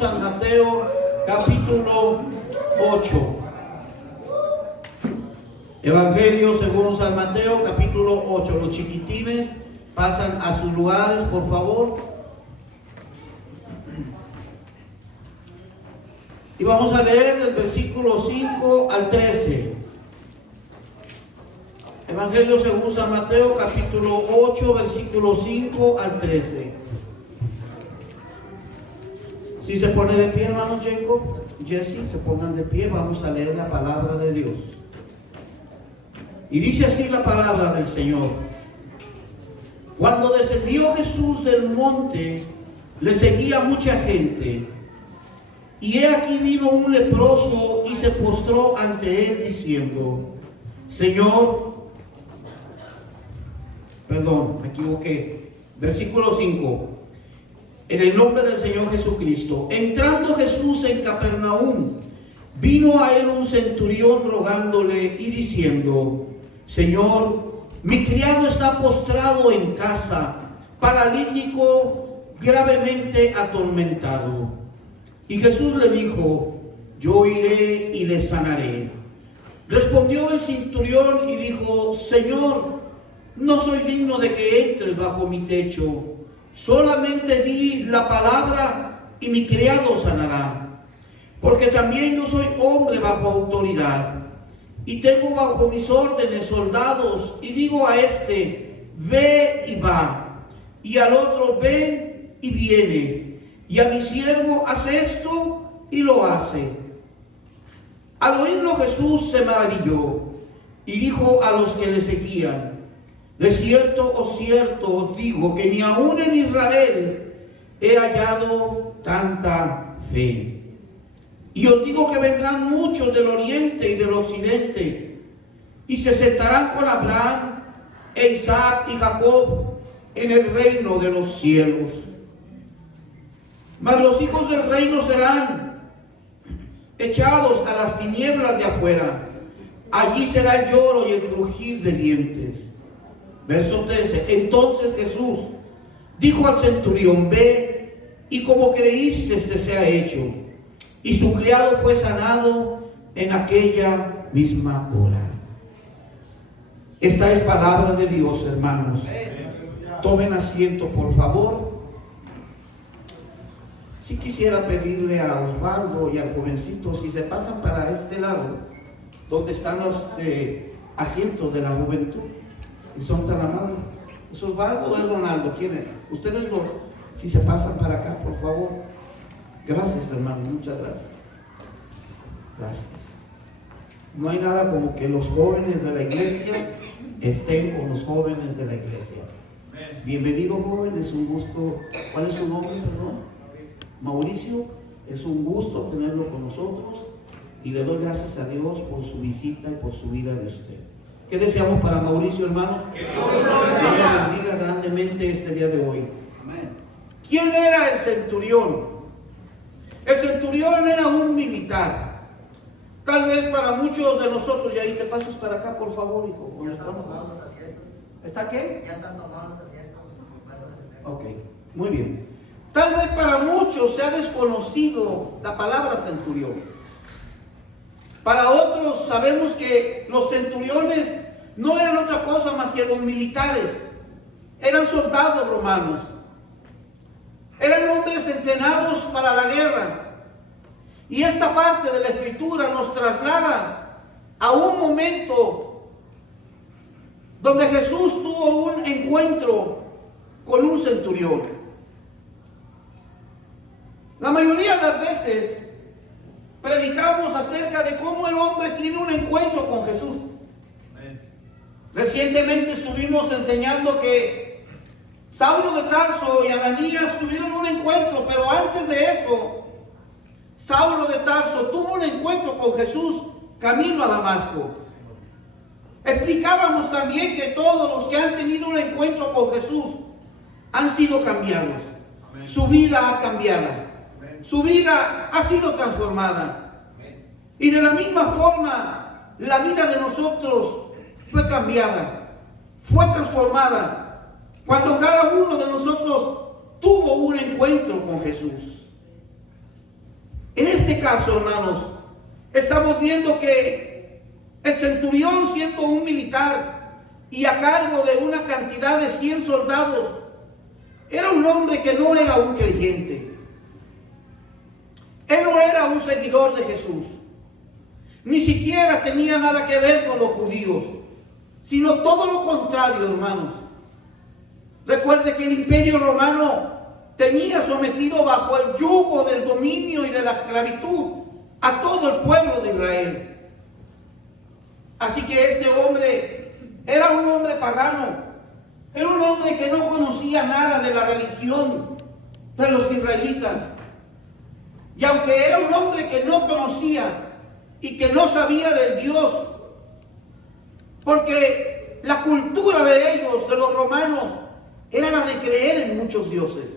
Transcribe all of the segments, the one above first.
San Mateo, capítulo 8. Evangelio según San Mateo, capítulo 8. Los chiquitines pasan a sus lugares, por favor. Y vamos a leer del versículo 5 al 13. Evangelio según San Mateo, capítulo 8, versículo 5 al 13. Si se pone de pie, hermano Jacob, Jesse, se pongan de pie, vamos a leer la palabra de Dios. Y dice así la palabra del Señor. Cuando descendió Jesús del monte, le seguía mucha gente. Y he aquí vino un leproso y se postró ante él diciendo, Señor, perdón, me equivoqué. Versículo 5. En el nombre del Señor Jesucristo. Entrando Jesús en Capernaum, vino a él un centurión rogándole y diciendo, Señor, mi criado está postrado en casa, paralítico, gravemente atormentado. Y Jesús le dijo, yo iré y le sanaré. Respondió el centurión y dijo, Señor, no soy digno de que entres bajo mi techo. Solamente di la palabra y mi criado sanará. Porque también yo soy hombre bajo autoridad. Y tengo bajo mis órdenes soldados, y digo a este, ve y va, y al otro, ven y viene, y a mi siervo, haz esto, y lo hace. Al oírlo Jesús se maravilló, y dijo a los que le seguían, de cierto os digo, que ni aun en Israel he hallado tanta fe. Y os digo que vendrán muchos del oriente y del occidente, y se sentarán con Abraham, e Isaac y Jacob en el reino de los cielos. Mas los hijos del reino serán echados a las tinieblas de afuera. Allí será el lloro y el crujir de dientes. Verso 13. Entonces Jesús dijo al centurión, ve, y como creíste te sea hecho. Y su criado fue sanado en aquella misma hora. Esta es palabra de Dios, hermanos. Tomen asiento, por favor. Si quisiera pedirle a Osvaldo y al jovencito, si se pasan para este lado, donde están los asientos de la juventud, y son tan amables. ¿Es Osvaldo o es Ronaldo? ¿Quién es? Ustedes si se pasan para acá, por favor. Gracias, hermano, muchas gracias. Gracias. No hay nada como que los jóvenes de la iglesia estén con los jóvenes de la iglesia. Bienvenido, joven, es un gusto. ¿Cuál es su nombre, perdón? Mauricio. Es un gusto tenerlo con nosotros y le doy gracias a Dios por su visita y por su vida de usted. ¿Qué deseamos para Mauricio, hermano? Que Dios le bendiga grandemente este día de hoy. ¿Quién era el centurión? El centurión era un militar. Tal vez para muchos de nosotros, y ahí te pasas para acá, por favor, hijo. Ya están tomados los asientos. ¿Está qué? Ya están tomados los asientos. Ok, muy bien. Tal vez para muchos se ha desconocido la palabra centurión. Para otros sabemos que los centuriones no eran otra cosa más que los militares. Eran soldados romanos. Eran hombres entrenados para la guerra. Y esta parte de la escritura nos traslada a un momento donde Jesús tuvo un encuentro con un centurión. La mayoría de las veces predicamos acerca de cómo el hombre tiene un encuentro con Jesús. Recientemente estuvimos enseñando que Saulo de Tarso y Ananías tuvieron un encuentro, pero antes de eso, Saulo de Tarso tuvo un encuentro con Jesús camino a Damasco. Explicábamos también que todos los que han tenido un encuentro con Jesús han sido cambiados. Amén. Su vida ha cambiado. Amén. Su vida ha sido transformada. Amén. Y de la misma forma, la vida de nosotros fue cambiada, fue transformada cuando cada uno de nosotros tuvo un encuentro con Jesús. este caso, hermanos, estamos viendo que el centurión, siendo un militar y a cargo de una cantidad de 100 soldados, era un hombre que no era un creyente. Él no era un seguidor de Jesús. Ni siquiera tenía nada que ver con los judíos, sino todo lo contrario, hermanos. Recuerde que el Imperio Romano tenía sometido bajo el yugo del dominio y de la esclavitud a todo el pueblo de Israel. Así que este hombre era un hombre pagano, era un hombre que no conocía nada de la religión de los israelitas. Y aunque era un hombre que no conocía y que no sabía del Dios, porque la cultura de ellos, de los romanos, era la de creer en muchos dioses.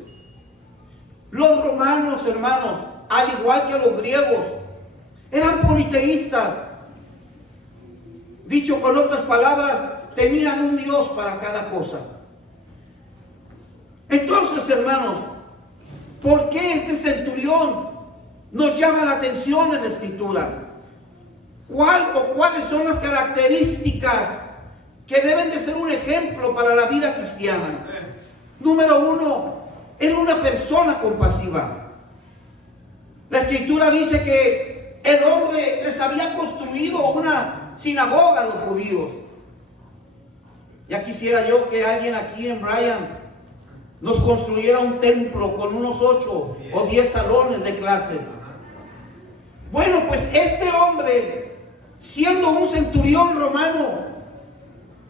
Los romanos, hermanos, al igual que los griegos, eran politeístas. Dicho con otras palabras, tenían un Dios para cada cosa. Entonces, hermanos, ¿por qué este centurión nos llama la atención en la Escritura? ¿Cuáles son las características que deben de ser un ejemplo para la vida cristiana? Número uno, era una persona compasiva. La Escritura dice que el hombre les había construido una sinagoga a los judíos. Ya quisiera yo que alguien aquí en Bryan nos construyera un templo con unos 8 o 10 salones de clases. Bueno, pues este hombre, siendo un centurión romano,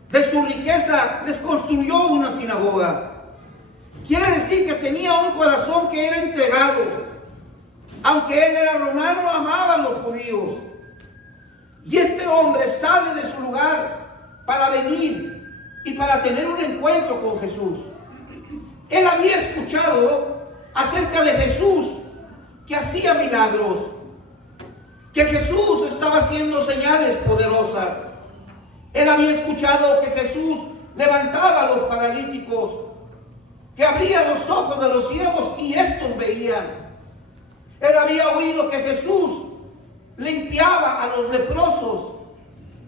de su riqueza les construyó una sinagoga. Quiere decir que tenía un corazón que era entregado. Aunque él era romano, amaba a los judíos. Y este hombre sale de su lugar para venir y para tener un encuentro con Jesús. Él había escuchado acerca de Jesús, que hacía milagros, que Jesús estaba haciendo señales poderosas. Él había escuchado que Jesús levantaba a los paralíticos, que abría los ojos de los ciegos y estos veían. Él había oído que Jesús limpiaba a los leprosos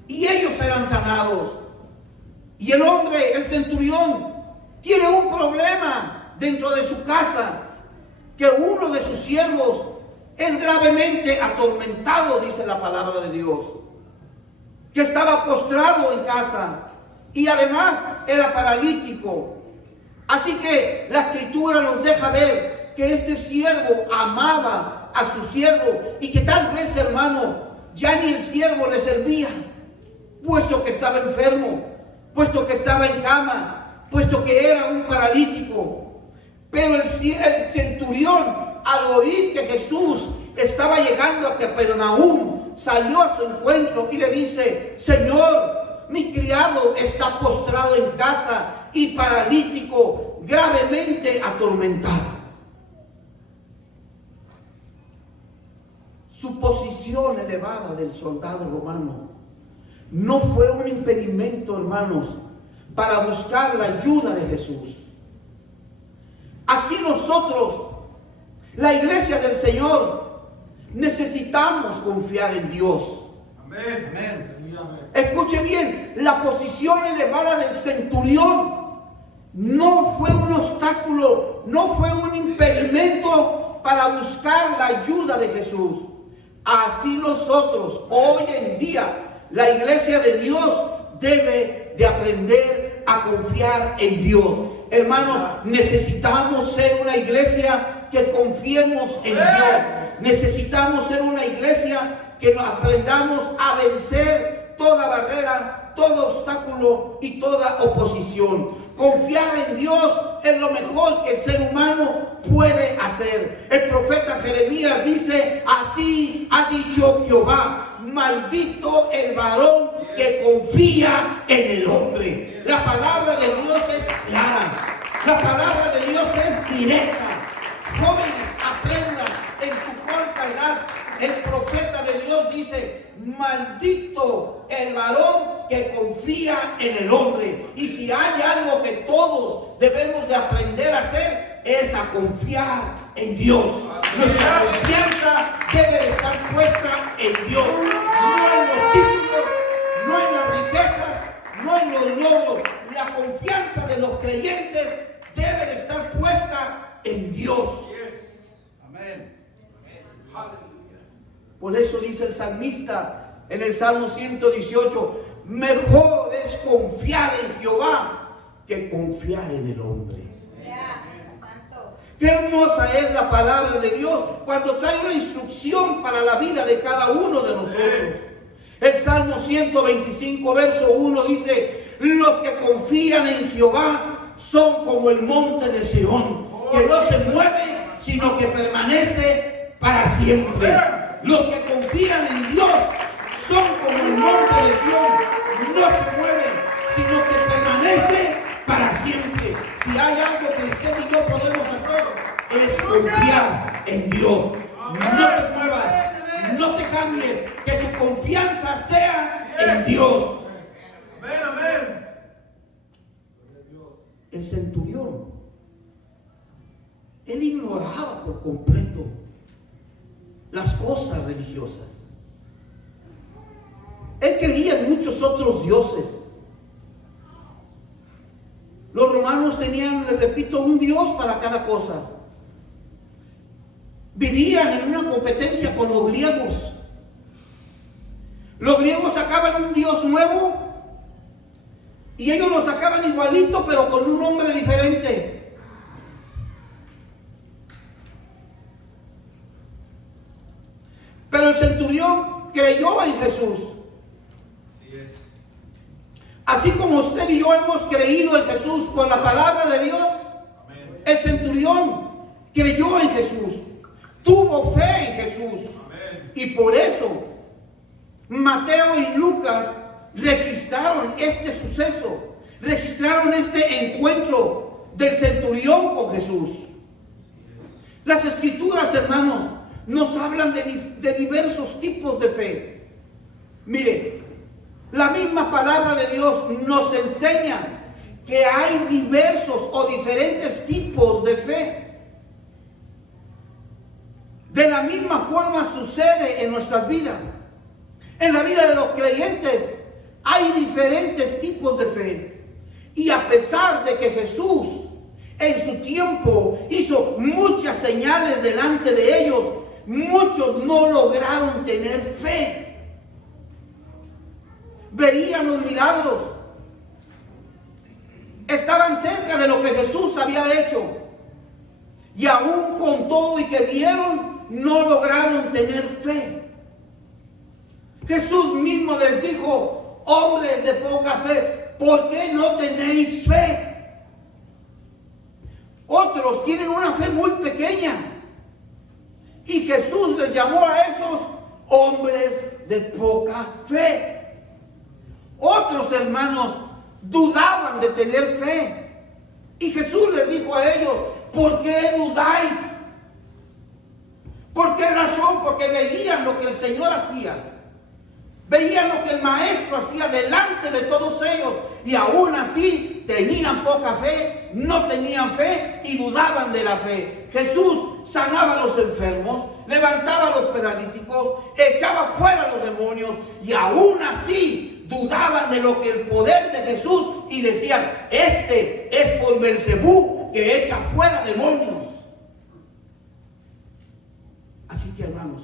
y ellos eran sanados. Y el hombre, el centurión, tiene un problema dentro de su casa, que uno de sus siervos es gravemente atormentado, dice la palabra de Dios, que estaba postrado en casa y además era paralítico. Así que la Escritura nos deja ver que este siervo amaba a su siervo y que tal vez, hermano, ya ni el siervo le servía, puesto que estaba enfermo, puesto que estaba en cama, puesto que era un paralítico. Pero el centurión, al oír que Jesús estaba llegando a Capernaum, salió a su encuentro y le dice: Señor, mi criado está postrado en casa y paralítico, gravemente atormentado. Su posición elevada del soldado romano no fue un impedimento, hermanos, para buscar la ayuda de Jesús. Así nosotros, la iglesia del Señor, necesitamos confiar en Dios. Amén. Amén. Escuche bien, la posición elevada del centurión no fue un obstáculo, no fue un impedimento para buscar la ayuda de Jesús. Así nosotros, hoy en día, la iglesia de Dios debe de aprender a confiar en Dios. Hermanos, necesitamos ser una iglesia que confiemos en Dios. Necesitamos ser una iglesia que aprendamos a vencer toda barrera, todo obstáculo y toda oposición. Confiar en Dios es lo mejor que el ser humano puede hacer. El profeta Jeremías dice: así ha dicho Jehová, maldito el varón que confía en el hombre. La palabra de Dios es clara, la palabra de Dios es directa. Jóvenes, aprendan en su corta edad. El profeta de Dios dice: maldito el varón que confía en el hombre. Y si hay algo que todos debemos de aprender a hacer, es a confiar en Dios. Nuestra confianza debe de Por eso dice el salmista en el Salmo 118, mejor es confiar en Jehová que confiar en el hombre. Qué hermosa es la palabra de Dios cuando trae una instrucción para la vida de cada uno de nosotros. El Salmo 125, verso 1 dice, los que confían en Jehová son como el monte de Sión, que no se mueve, sino que permanece para siempre. Los que confían en Dios son como el monte de Sión, no se mueve, sino que permanece para siempre. Si hay algo que usted y yo podemos hacer, es confiar en Dios. No te muevas, no te cambies, que tu confianza sea en Dios. Amén. El centurión, él ignoraba por completo las cosas religiosas. Él creía en muchos otros dioses. Los romanos tenían, les repito, un dios para cada cosa. Vivían en una competencia con los griegos. Los griegos sacaban un dios nuevo y ellos lo sacaban igualito, pero con un nombre diferente. Pero el centurión creyó en Jesús. Así como usted y yo hemos creído en Jesús por la palabra de Dios, amén. El centurión creyó en Jesús, tuvo fe en Jesús. Amén. Y por eso Mateo y Lucas registraron este suceso, registraron este encuentro del centurión con Jesús. Las escrituras, hermanos, nos hablan de diversos tipos de fe. Mire, la misma palabra de Dios nos enseña que hay diversos o diferentes tipos de fe. De la misma forma sucede en nuestras vidas. En la vida de los creyentes hay diferentes tipos de fe. Y a pesar de que Jesús en su tiempo hizo muchas señales delante de ellos, muchos no lograron tener fe. Veían los milagros, estaban cerca de lo que Jesús había hecho, y aún con todo y que vieron, no lograron tener fe. Jesús mismo les dijo, hombres de poca fe, ¿por qué no tenéis fe? Otros tienen una fe muy pequeña, y Jesús les llamó a esos hombres de poca fe. Otros hermanos dudaban de tener fe. Y Jesús les dijo a ellos, ¿por qué dudáis? ¿Por qué razón? Porque veían lo que el Señor hacía. Veían lo que el Maestro hacía delante de todos ellos. Y aún así tenían poca fe, no tenían fe y dudaban de la fe. Jesús sanaba a los enfermos, levantaba a los paralíticos, echaba fuera a los demonios. Y aún así dudaban de lo que el poder de Jesús y decían, este es por Belcebú que echa fuera demonios. Así que, hermanos,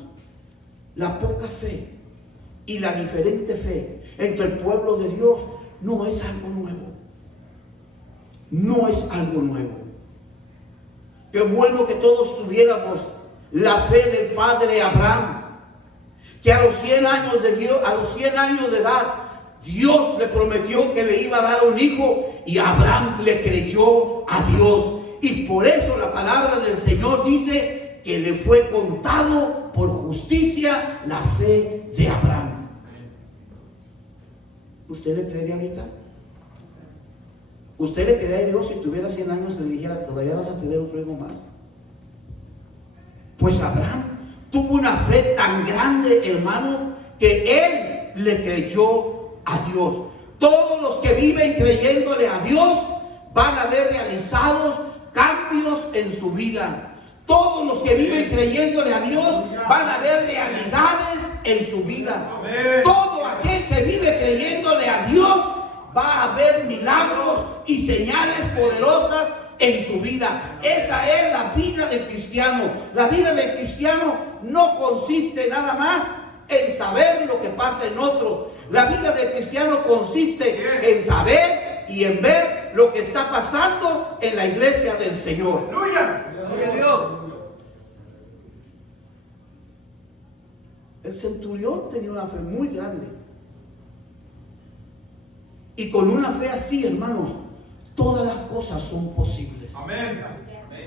la poca fe y la diferente fe entre el pueblo de Dios no es algo nuevo. No es algo nuevo. Qué bueno que todos tuviéramos la fe del padre Abraham, que a los 100 años de Dios, a los 100 años de edad, Dios le prometió que le iba a dar un hijo y Abraham le creyó a Dios. Y por eso la palabra del Señor dice que le fue contado por justicia la fe de Abraham. ¿Usted le creería ahorita? ¿Usted le creería a Dios si tuviera 100 años y le dijera, todavía vas a tener otro hijo más? Pues Abraham tuvo una fe tan grande, hermano, que él le creyó a Dios. Todos los que viven creyéndole a Dios van a ver realizados cambios en su vida. Todos los que viven creyéndole a Dios van a ver realidades en su vida. Todo aquel que vive creyéndole a Dios va a ver milagros y señales poderosas en su vida. Esa es la vida del cristiano. La vida del cristiano no consiste nada más en saber lo que pasa en otros. La vida del cristiano consiste en saber y en ver lo que está pasando en la iglesia del Señor. ¡Aleluya! ¡Gloria a Dios! El centurión tenía una fe muy grande. Y con una fe así, hermanos, todas las cosas son posibles. Amén.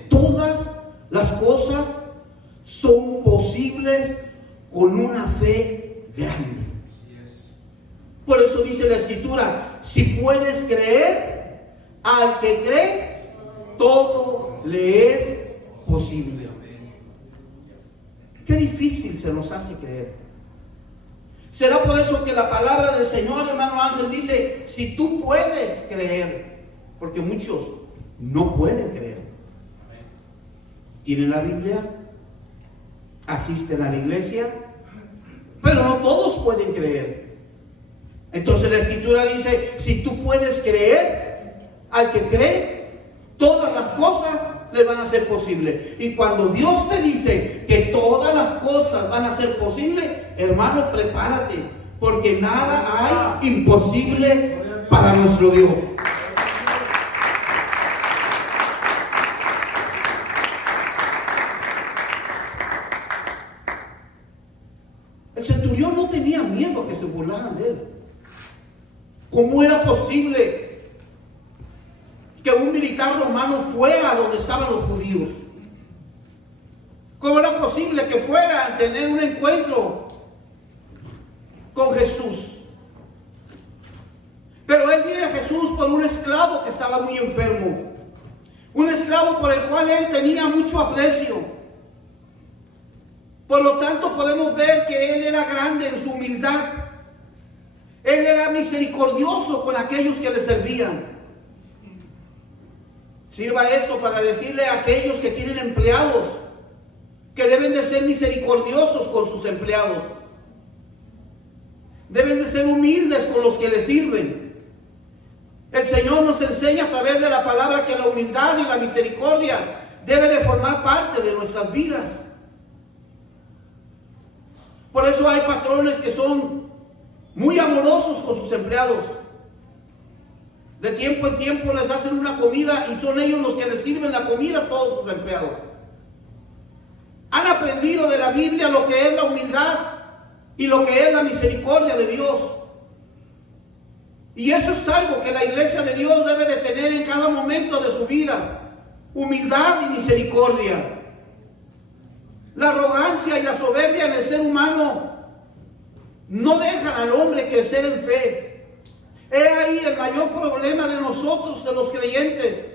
Todas las cosas son posibles con una fe grande. Por eso dice la Escritura, si puedes creer, al que cree, todo le es posible. Qué difícil se nos hace creer. Será por eso que la palabra del Señor, hermano Ángel, dice, si tú puedes creer, porque muchos no pueden creer. Tienen la Biblia, asisten a la iglesia, pero no todos pueden creer. Entonces la Escritura dice, si tú puedes creer, al que cree, todas las cosas le van a ser posibles. Y cuando Dios te dice que todas las cosas van a ser posibles, hermano, prepárate, porque nada hay imposible para nuestro Dios. El centurión no tenía miedo a que se burlaran de él. ¿Cómo era posible que un militar romano fuera a donde estaban los judíos? ¿Cómo era posible que fuera a tener un encuentro con Jesús? Pero él viene a Jesús por un esclavo que estaba muy enfermo. Un esclavo por el cual él tenía mucho aprecio. Por lo tanto podemos ver que él era grande en su humildad. Él era misericordioso con aquellos que le servían. Sirva esto para decirle a aquellos que tienen empleados que deben de ser misericordiosos con sus empleados. Deben de ser humildes con los que les sirven. El Señor nos enseña a través de la palabra que la humildad y la misericordia deben de formar parte de nuestras vidas. Por eso hay patrones que son muy amorosos con sus empleados. De tiempo en tiempo les hacen una comida y son ellos los que les sirven la comida a todos sus empleados. Han aprendido de la Biblia lo que es la humildad y lo que es la misericordia de Dios. Y eso es algo que la iglesia de Dios debe de tener en cada momento de su vida. Humildad y misericordia. La arrogancia y la soberbia en el ser humano no dejan al hombre crecer en fe. He ahí el mayor problema de nosotros, de los creyentes.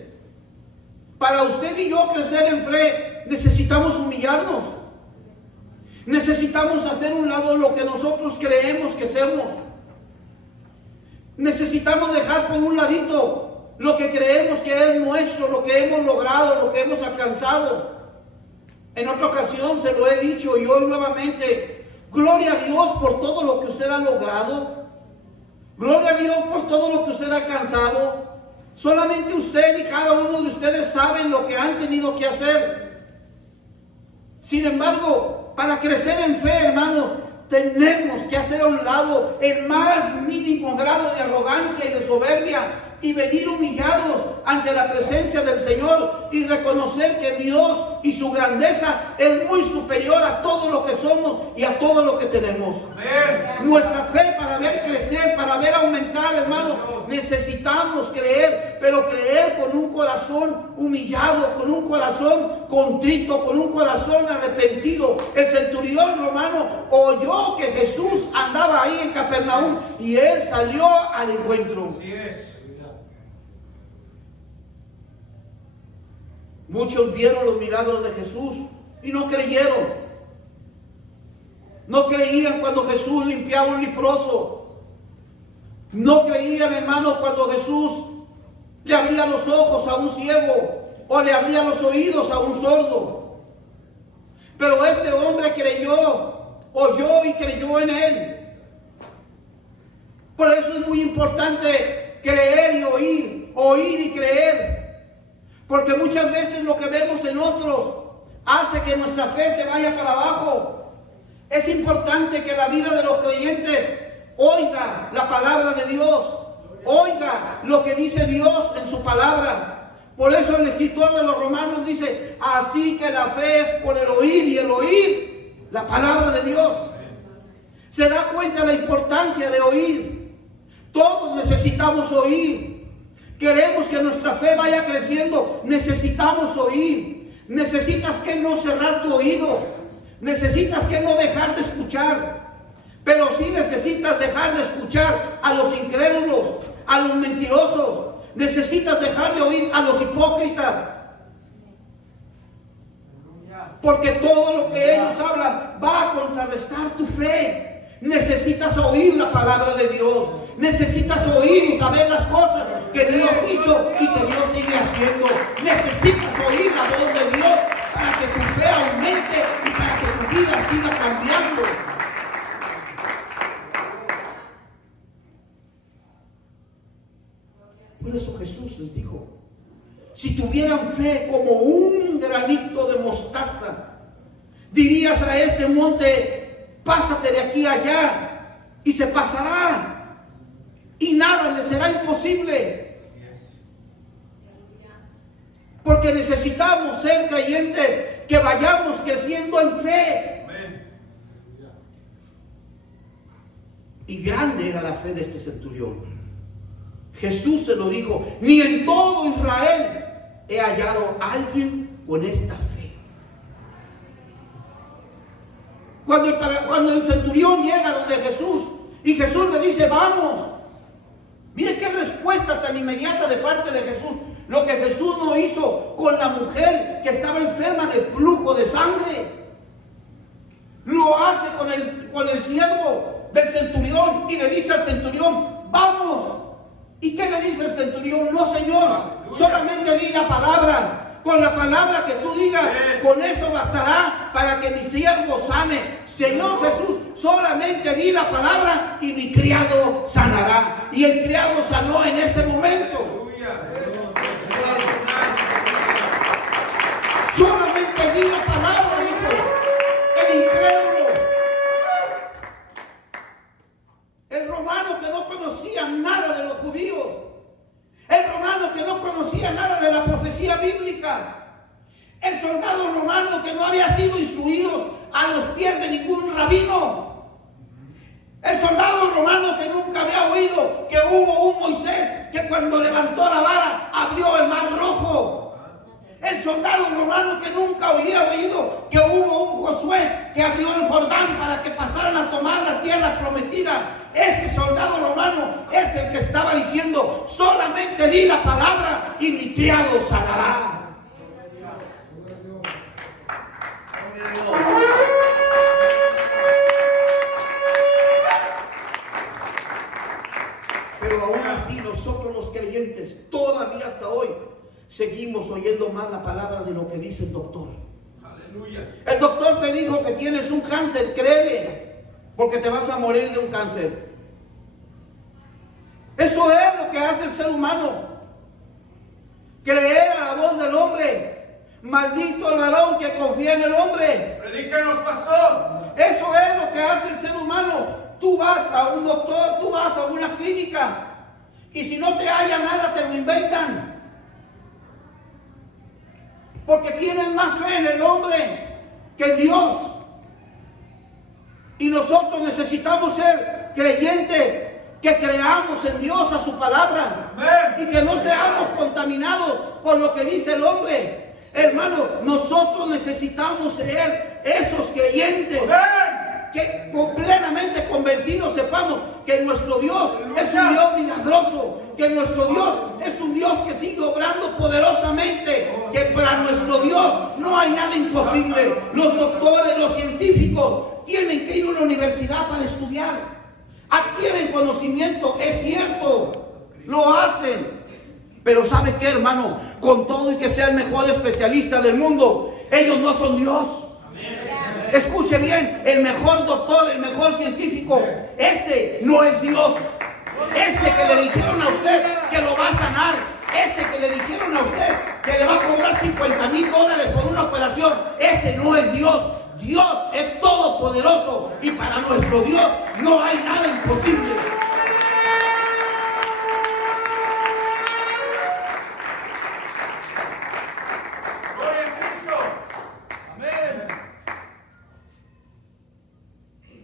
Para usted y yo crecer en fe, necesitamos humillarnos. Necesitamos hacer a un lado lo que nosotros creemos que somos. Necesitamos dejar por un ladito lo que creemos que es nuestro, lo que hemos logrado, lo que hemos alcanzado. En otra ocasión se lo he dicho y hoy nuevamente, gloria a Dios por todo lo que usted ha logrado. Gloria a Dios por todo lo que usted ha alcanzado. Solamente usted y cada uno de ustedes saben lo que han tenido que hacer. Sin embargo, para crecer en fe, hermanos, tenemos que hacer a un lado el más mínimo grado de arrogancia y de soberbia y venir humillados ante la presencia del Señor y reconocer que Dios y su grandeza es muy superior a todo lo que somos y a todo lo que tenemos. Amén. Nuestra fe para ver crecer, para ver aumentar, hermano, necesitamos creer, pero creer con un corazón humillado, con un corazón contrito, con un corazón arrepentido. El centurión romano oyó que Jesús andaba ahí en Capernaum y él salió al encuentro. Así es. Muchos vieron los milagros de Jesús y no creyeron. No creían cuando Jesús limpiaba a un leproso. No creían, hermano, cuando Jesús le abría los ojos a un ciego o le abría los oídos a un sordo. Pero este hombre creyó, oyó y creyó en él. Por eso es muy importante creer y oír y creer. Porque muchas veces lo que vemos en otros hace que nuestra fe se vaya para abajo. Es importante que la vida de los creyentes oiga la palabra de Dios, oiga lo que dice Dios en su palabra. Por eso el escritor de los Romanos dice, así que la fe es por el oír y el oír la palabra de Dios. Se da cuenta la importancia de oír. Todos necesitamos oír. Queremos que nuestra fe vaya creciendo, necesitamos oír. Necesitas que no cerrar tu oído, necesitas que no dejar de escuchar, pero sí necesitas dejar de escuchar a los incrédulos, a los mentirosos, necesitas dejar de oír a los hipócritas, porque todo lo que ellos hablan va a contrarrestar tu fe. Necesitas oír la palabra de Dios, necesitas oír y saber las cosas que Dios hizo y que Dios sigue haciendo. Necesitas oír la voz de Dios para que tu fe aumente y para que tu vida siga cambiando. Por eso Jesús les dijo, si tuvieran fe como un granito de mostaza, dirías a este monte, pásate de aquí a allá, y se pasará, y nada le será imposible. Porque necesitamos ser creyentes que vayamos creciendo en fe. Y grande era la fe de este centurión. Jesús se lo dijo, ni en todo Israel he hallado a alguien con esta fe. Cuando el centurión llega donde Jesús y Jesús le dice, vamos. Mire qué respuesta tan inmediata de parte de Jesús. Lo que Jesús no hizo con la mujer que estaba enferma de flujo de sangre, lo hace con el siervo del centurión y le dice al centurión, vamos. ¿Y qué le dice el centurión? No, Señor, solamente di la palabra. Con la palabra que tú digas, con eso bastará para que mi siervo sane. Señor Jesús, solamente di la palabra y mi criado sanará. Y el criado sanó en ese momento. Solamente di la palabra, dijo el incrédulo. El romano que no conocía nada de los judíos. El romano que no conocía nada de la profecía bíblica. El soldado romano que no había sido instruido a los pies de ningún rabino. El soldado romano que nunca había oído que hubo un Moisés que cuando levantó la vara abrió el mar rojo. El soldado romano que nunca había oído que hubo un Josué que abrió el Jordán para que pasaran a tomar la tierra prometida. Ese soldado romano es el que estaba diciendo, solamente di la palabra y mi criado sanará. Pero aún así nosotros los creyentes todavía hasta hoy seguimos oyendo más la palabra de lo que dice el doctor. Aleluya. El doctor te dijo que tienes un cáncer, créele, porque te vas a morir de un cáncer. Eso es lo que hace el ser humano. Creer a la voz del hombre. Maldito el varón que confía en el hombre. Predíquenos, pastor. Eso es lo que hace el ser humano. Tú vas a un doctor, tú vas a una clínica, y si no te halla nada te lo inventan. Porque tienen más fe en el hombre que en Dios. Y nosotros necesitamos ser creyentes que creamos en Dios, a su palabra. Amén. Y que no seamos contaminados por lo que dice el hombre. Hermano, nosotros necesitamos ser esos creyentes. Amén. Que plenamente convencidos sepamos que nuestro Dios es un Dios milagroso, que nuestro Dios es un Dios que sigue obrando poderosamente, que para nuestro Dios no hay nada imposible. Los doctores, los científicos tienen que ir a una universidad para estudiar, adquieren conocimiento, es cierto, lo hacen, pero ¿sabe qué, hermano? Con todo y que sea el mejor especialista del mundo, ellos no son Dios. Escuche bien, el mejor doctor, el mejor científico, ese no es Dios. Ese que le dijeron a usted que lo va a sanar, Ese que le dijeron a usted que le va a cobrar $50,000 por una operación, ese no es Dios. Dios es todopoderoso y para nuestro Dios no hay nada imposible. Gloria a Cristo. Amén.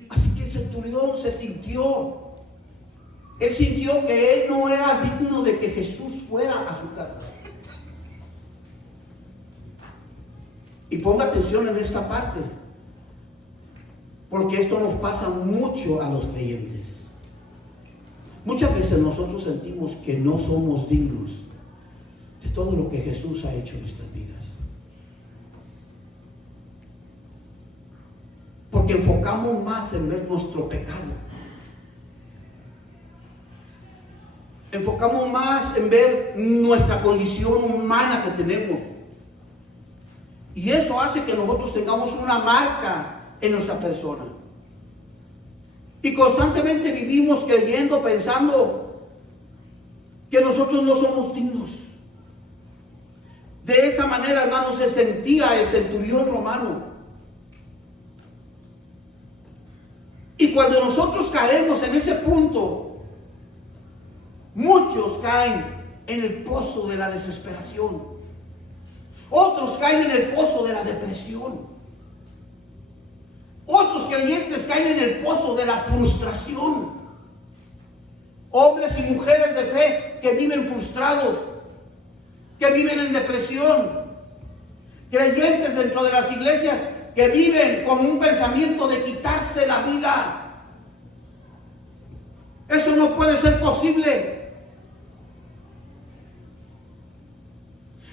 Así que el centurión se sintió. Él sintió que él no era digno de que Jesús fuera a su casa. Y ponga atención en esta parte, porque esto nos pasa mucho a los creyentes. Muchas veces nosotros sentimos que no somos dignos de todo lo que Jesús ha hecho en nuestras vidas, porque enfocamos más en ver nuestro pecado. Enfocamos más en ver nuestra condición humana que tenemos. Y eso hace que nosotros tengamos una marca en nuestra persona. Y constantemente vivimos creyendo, pensando que nosotros no somos dignos. De esa manera, hermanos, se sentía el centurión romano. Y cuando nosotros caemos en ese punto, muchos caen en el pozo de la desesperación. Otros caen en el pozo de la depresión. Otros creyentes caen en el pozo de la frustración. Hombres y mujeres de fe que viven frustrados, que viven en depresión. Creyentes dentro de las iglesias que viven con un pensamiento de quitarse la vida. Eso no puede ser posible.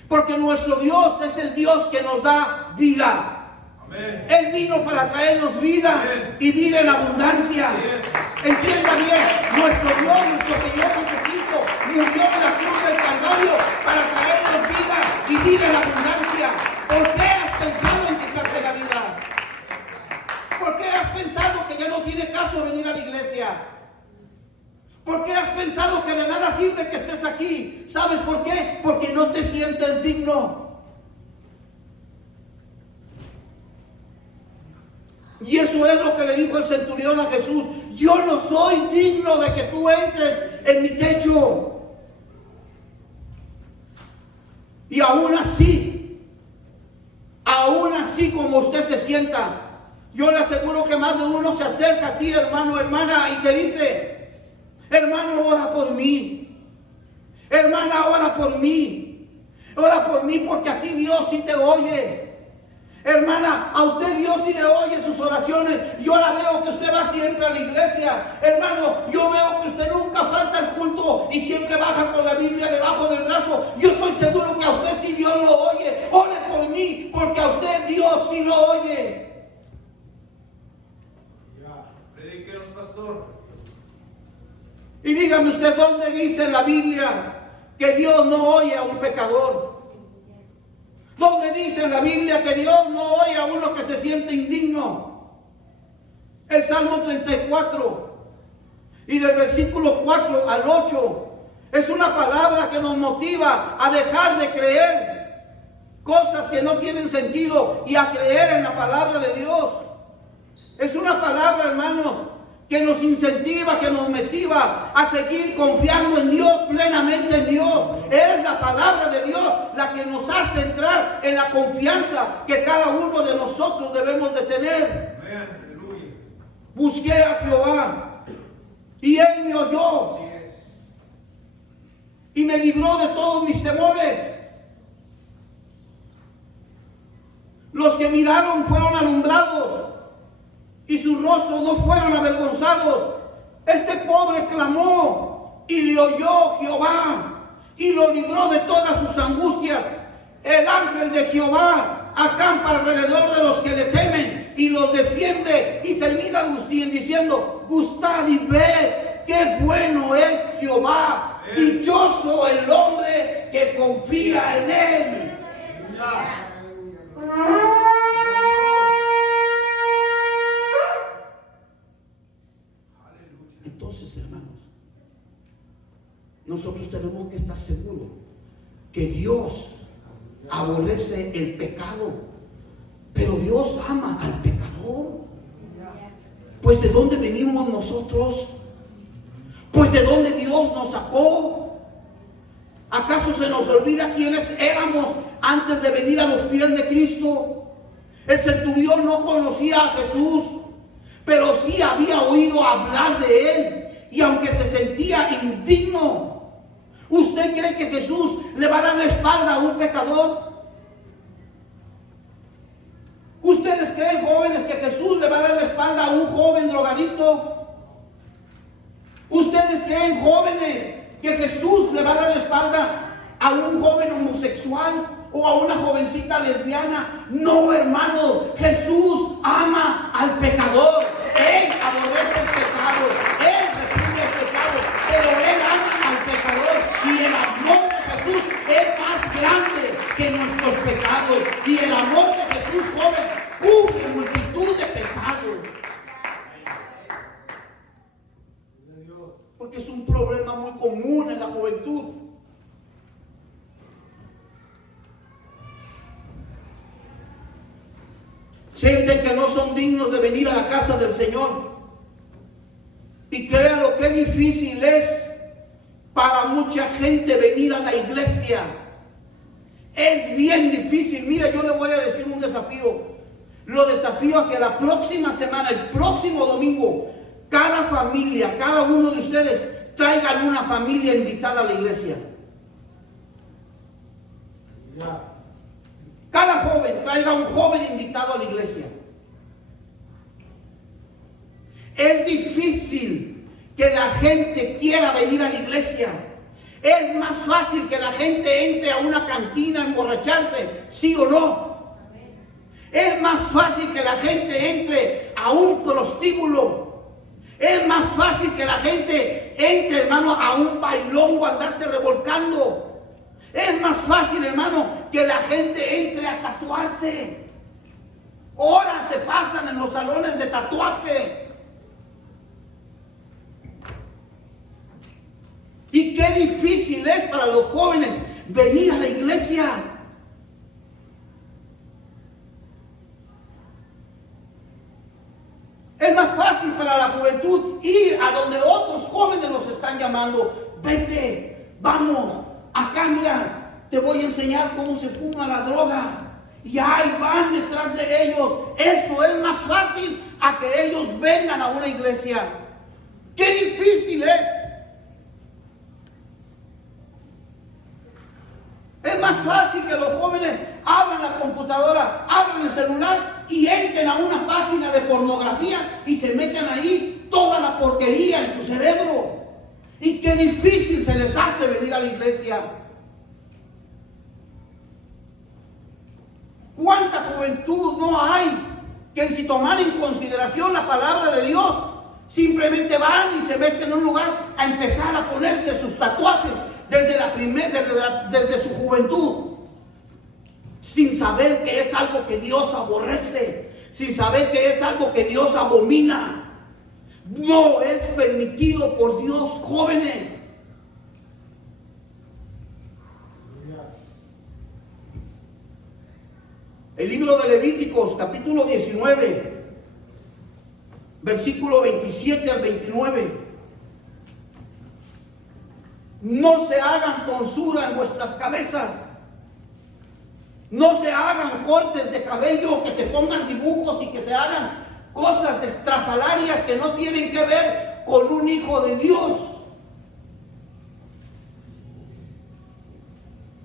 Porque nuestro Dios es el Dios que nos da vida. Amén. Él vino para traernos vida. Amén. Y vida en abundancia. Yes. Entienda bien, nuestro Dios, nuestro Señor Jesucristo, murió en la cruz del Calvario para traernos vida y vida en abundancia. ¿Por qué has pensado en quitarte la vida? ¿Por qué has pensado que ya no tiene caso venir a la iglesia? ¿Por qué has pensado que de nada sirve que estés aquí? ¿Sabes por qué? Porque no te sientes digno. Y eso es lo que le dijo el centurión a Jesús. Yo no soy digno de que tú entres en mi techo. Y aún así como usted se sienta, yo le aseguro que más de uno se acerca a ti, hermano, hermana, y te dice: hermano, ora por mí. Hermana, ora por mí. Ora por mí porque a ti Dios sí te oye. Hermana, a usted Dios sí le oye sus oraciones. Yo la veo que usted va siempre a la iglesia. Hermano, yo veo que usted nunca falta el culto y siempre baja con la Biblia debajo del brazo. Yo estoy seguro que a usted sí Dios lo oye. Ore por mí porque a usted Dios sí lo oye. Predíquenos, pastor. Y dígame usted, ¿dónde dice en la Biblia que Dios no oye a un pecador? ¿Dónde dice en la Biblia que Dios no oye a uno que se siente indigno? El Salmo 34 y del versículo 4 al 8 es una palabra que nos motiva a dejar de creer cosas que no tienen sentido y a creer en la palabra de Dios. Es una palabra, hermanos, que nos incentiva, que nos motiva a seguir confiando en Dios, plenamente en Dios. Es la palabra de Dios la que nos hace entrar en la confianza que cada uno de nosotros debemos de tener. Amén. Aleluya. Busqué a Jehová y Él me oyó Así es. y me libró de todos mis temores. Los que miraron fueron alumbrados y sus rostros no fueron avergonzados. Este pobre clamó y le oyó Jehová y lo libró de todas sus angustias. El ángel de Jehová acampa alrededor de los que le temen y los defiende. Y termina diciendo: gustad y ved qué bueno es Jehová. Dichoso el hombre que confía en él. Entonces, hermanos, nosotros tenemos que estar seguros que Dios aborrece el pecado, pero Dios ama al pecador. Pues ¿de dónde venimos nosotros? Pues ¿de dónde Dios nos sacó? ¿Acaso se nos olvida quiénes éramos antes de venir a los pies de Cristo? El centurión no conocía a Jesús, pero sí había oído hablar de Él. Y aunque se sentía indigno, ¿usted cree que Jesús le va a dar la espalda a un pecador? ¿Ustedes creen, jóvenes, que Jesús le va a dar la espalda a un joven drogadicto? ¿Ustedes creen, jóvenes, que Jesús le va a dar la espalda a un joven homosexual o a una jovencita lesbiana? No, hermano, Jesús ama al pecador. Él aborrece el pecado, Él repudia el pecado, pero Él ama al pecador. Y el amor de Jesús es más grande que nuestros pecados. Y el amor de Jesús, joven, cubre multitud de pecados. Porque es un problema muy común en la juventud. Sienten que no son dignos de venir a la casa del Señor. Y créanlo, qué difícil es para mucha gente venir a la iglesia. Es bien difícil. Mire, yo le voy a decir un desafío. Lo desafío a que la próxima semana, el próximo domingo, cada familia, cada uno de ustedes traigan una familia invitada a la iglesia. Cada joven traiga un joven invitado a la iglesia. Es difícil que la gente quiera venir a la iglesia. Es más fácil que la gente entre a una cantina a emborracharse, ¿sí o no? Es más fácil que la gente entre a un prostíbulo. Es más fácil que la gente entre, hermano, a un bailongo a andarse revolcando. Es más fácil, hermano, que la gente entre a tatuarse. Horas se pasan en los salones de tatuaje. Y qué difícil es para los jóvenes venir a la iglesia. Es más fácil para la juventud ir a donde otros jóvenes los están llamando. Vete, vamos, acá mira, te voy a enseñar cómo se fuma la droga. Y ahí van detrás de ellos. Eso es más fácil a que ellos vengan a una iglesia. ¡Qué difícil es! Es más fácil que los jóvenes abran la computadora, abran el celular y entren a una página de pornografía y se metan ahí toda la porquería en su cerebro. Y qué difícil se les hace venir a la iglesia. ¿Cuánta juventud no hay que si tomar en consideración la palabra de Dios, simplemente van y se meten en un lugar a empezar a ponerse sus tatuajes desde su juventud, sin saber que es algo que Dios aborrece, sin saber que es algo que Dios abomina? No es permitido por Dios, jóvenes. El libro de Levíticos, capítulo 19, versículo 27 al 29. No se hagan tonsura en vuestras cabezas. No se hagan cortes de cabello, que se pongan dibujos y que se hagan cosas estrafalarias que no tienen que ver con un hijo de Dios.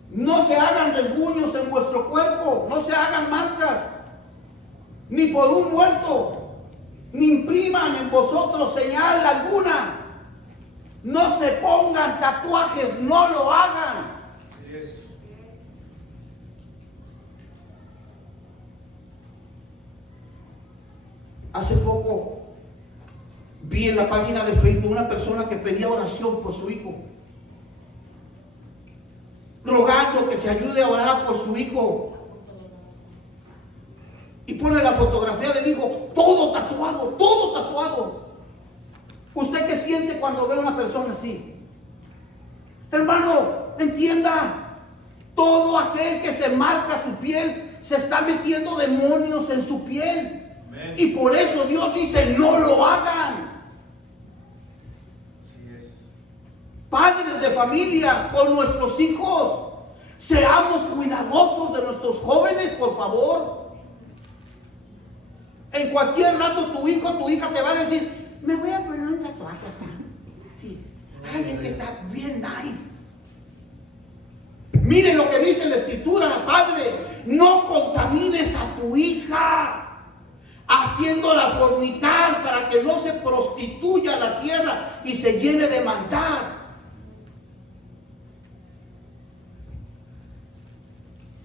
No se hagan rasguños en vuestro cuerpo, no se hagan marcas, ni por un muerto, ni impriman en vosotros señal alguna. No se pongan tatuajes, no lo hagan. Así es. Hace poco vi en la página de Facebook una persona que pedía oración por su hijo, rogando que se ayude a orar por su hijo. Y pone la fotografía del hijo, todo tatuado, todo tatuado. ¿Usted qué siente cuando ve a una persona así? Hermano, entienda, Todo aquel que se marca su piel se está metiendo demonios en su piel. Amén. Y por eso Dios dice, no lo hagan. Así es. Padres de familia, con nuestros hijos, seamos cuidadosos de nuestros jóvenes, por favor. En cualquier rato tu hijo, tu hija te va a decir, me voy a poner un tatuaje, papá. Sí. Ay, es que está bien nice. Mire lo que dice la escritura, padre, no contamines a tu hija haciéndola fornicar para que no se prostituya la tierra y se llene de maldad.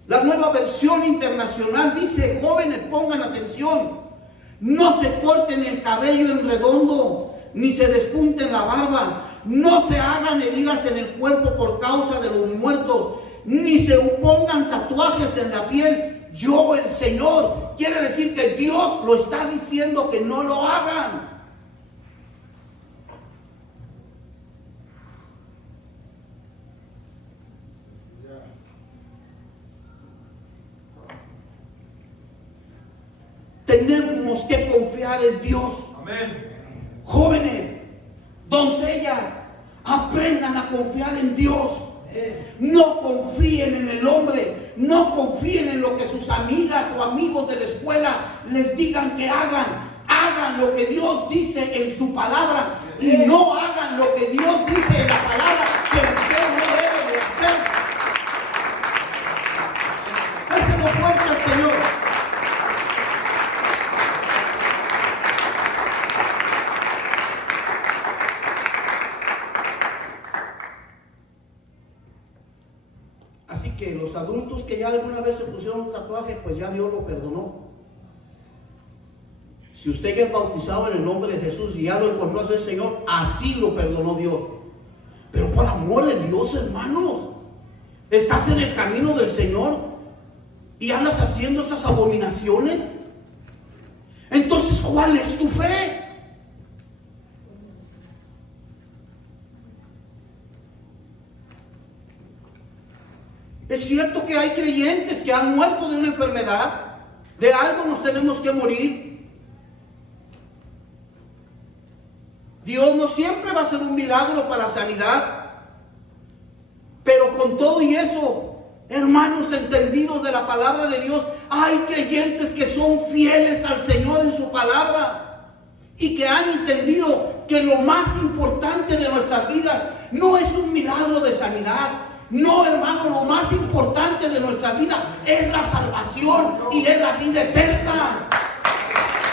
La nueva versión internacional dice, jóvenes, pongan atención, no se corten el cabello en redondo, ni se despunten la barba, no se hagan heridas en el cuerpo por causa de los muertos, ni se pongan tatuajes en la piel. Yo, el Señor, quiere decir que Dios lo está diciendo que no lo hagan. Tenemos que confiar en Dios. Amén. Jóvenes, doncellas, aprendan a confiar en Dios. No confíen en el hombre, no confíen en lo que sus amigas o amigos de la escuela les digan que hagan. Hagan lo que Dios dice en su palabra y no hagan lo que Dios dice en la palabra que usted no debe de hacer. Déselo fuerte al Señor. Así que los adultos que ya alguna vez se pusieron un tatuaje, pues ya Dios lo perdonó. Si usted ya es bautizado en el nombre de Jesús y ya lo encontró a ser Señor, así lo perdonó Dios. Pero por amor de Dios, hermanos, estás en el camino del Señor y andas haciendo esas abominaciones. Entonces, ¿cuál es tu fe? Es cierto que hay creyentes que han muerto de una enfermedad, de algo nos tenemos que morir. Dios no siempre va a hacer un milagro para sanidad, pero con todo y eso, hermanos entendidos de la palabra de Dios, hay creyentes que son fieles al Señor en su palabra y que han entendido que lo más importante de nuestras vidas no es un milagro de sanidad. No, hermano, lo más importante de nuestra vida es la salvación y es la vida eterna.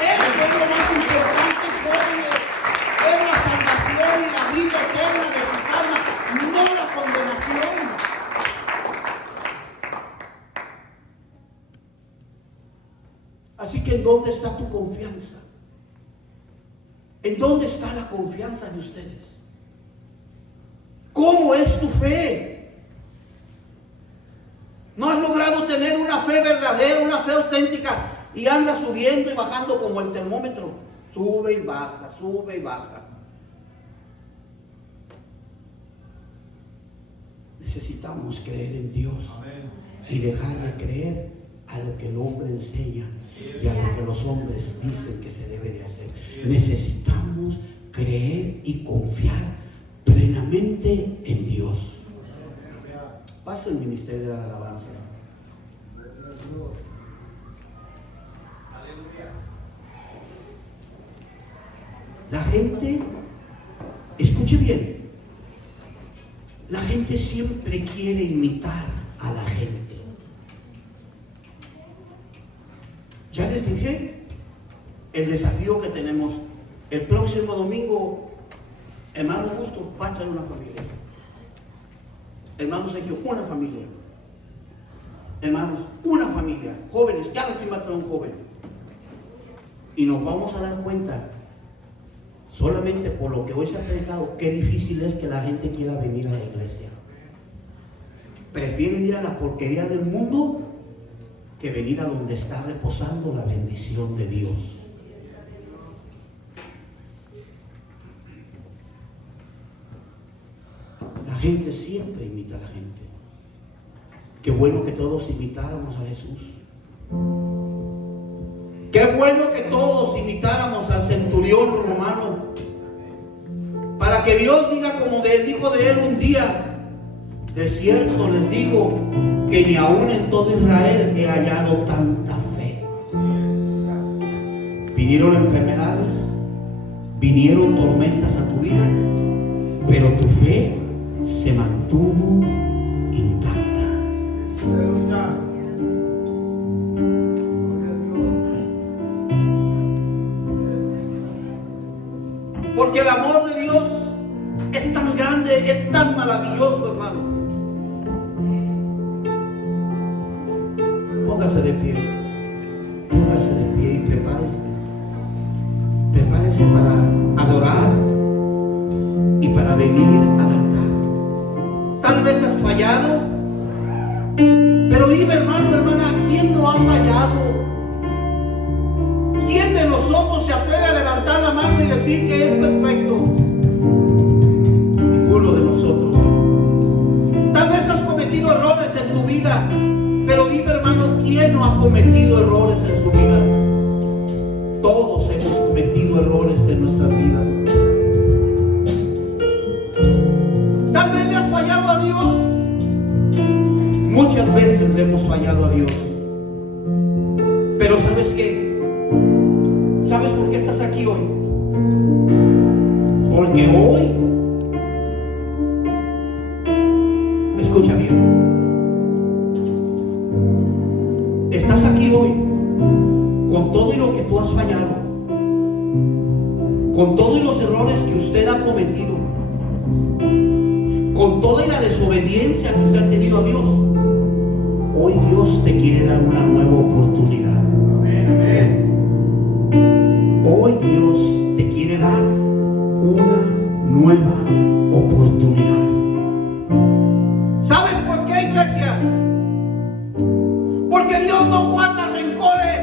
Eso es lo más importante, jóvenes. Es la salvación y la vida eterna de su alma, no la condenación. Así que ¿en dónde está tu confianza? ¿En dónde está la confianza de ustedes? ¿Cómo es tu fe? ¿No has logrado tener una fe verdadera, una fe auténtica y andas subiendo y bajando como el termómetro? Sube y baja, sube y baja. Necesitamos creer en Dios. Amén. Y dejar de creer a lo que el hombre enseña y a lo que los hombres dicen que se debe de hacer. Necesitamos creer y confiar plenamente en Dios. Pasa el ministerio de la alabanza. Aleluya. La gente, escuche bien, la gente siempre quiere imitar a la gente. Ya les dije el desafío que tenemos. El próximo domingo, hermano Augusto va a traer una familia. Hermano Sergio, una familia. Hermanos, una familia. Jóvenes, cada quien va a traer un joven. Y nos vamos a dar cuenta, solamente por lo que hoy se ha predicado, qué difícil es que la gente quiera venir a la iglesia. Prefieren ir a la porquería del mundo que venir a donde está reposando la bendición de Dios. La gente siempre imita a la gente. Qué bueno que todos imitáramos a Jesús. Qué bueno que todos imitáramos al centurión romano, para que Dios diga como dijo de él un día: de cierto les digo que ni aún en todo Israel he hallado tanta fe. Vinieron enfermedades, vinieron tormentas a tu vida, pero tu fe se mantuvo intacta. Porque el amor de Dios es tan grande, es tan maravilloso, hermano. Póngase de pie y prepárese. Prepárese para adorar y para venir al altar. Tal vez has fallado, pero dime, hermano, hermana, ¿quién no ha fallado? ¿Quién de nosotros se atreve a levantar la mano y decir que es perfecto? Ninguno de nosotros. Tal vez has cometido errores en tu vida, pero dime, hermano, ¿quién no ha cometido errores en su vida? Todos hemos cometido errores en nuestras vidas. Tal vez le has fallado a Dios. Muchas veces le hemos fallado a Dios. Pero ¿sabes qué? ¿Sabes por qué estás aquí hoy? Porque hoy, escucha bien, estás aquí hoy con todo y lo que tú has fallado, con todos los errores que usted ha cometido, con toda la desobediencia que usted ha tenido a Dios. Hoy Dios te quiere dar una nueva oportunidad. Hoy Dios te quiere dar una nueva oportunidad. ¿Sabes por qué, iglesia? Porque Dios no guarda rencores.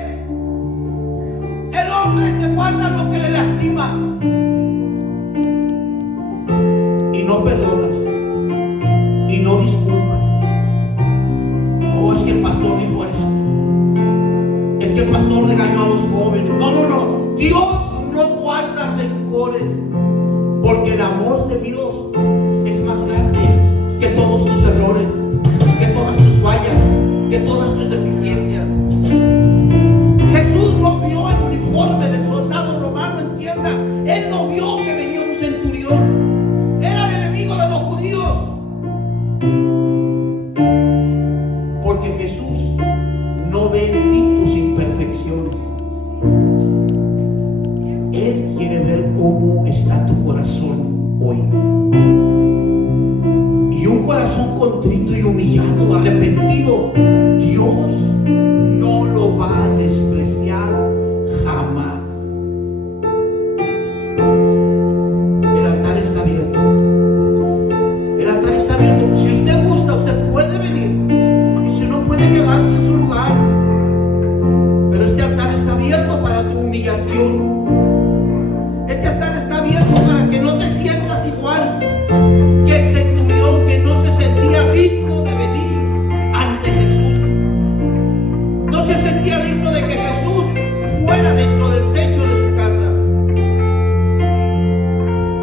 El hombre se guarda lo que le lastima y no perdonas y no disculpas. Oh, es que el pastor dijo esto. Es que el pastor regañó a los jóvenes. No. Dios no guarda rencores, porque el amor de Dios es más grande que todos tus errores, que todas tus fallas, que todas tus deficiencias. Jesús no vio el uniforme del soldado romano, entienda. Él no vio que venía un centurión. Era el enemigo de los judíos. Porque Jesús no ve en ti tus imperfecciones. Él quiere ver cómo está tu corazón hoy. Y un corazón contrito y humillado, arrepentido, Dios no lo va a despreciar jamás. El altar está abierto. El altar está abierto. Si usted gusta, usted puede venir. Y si no, puede quedarse en su lugar. Pero este altar está abierto para tu humillación. Este altar está abierto para que no te sientas igual que el centurión, que no se sentía digno de venir ante Jesús. No se sentía digno de que Jesús fuera dentro del techo de su casa.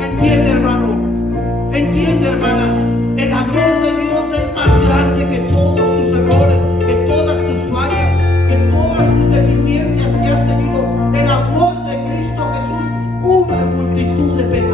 Entiende, hermano, entiende, hermana, el amor de Dios es más grande que todos tus errores, que todas tus fallas, que todas tus deficiencias que has tenido. El amor de Cristo Jesús cubre multitud de pecados.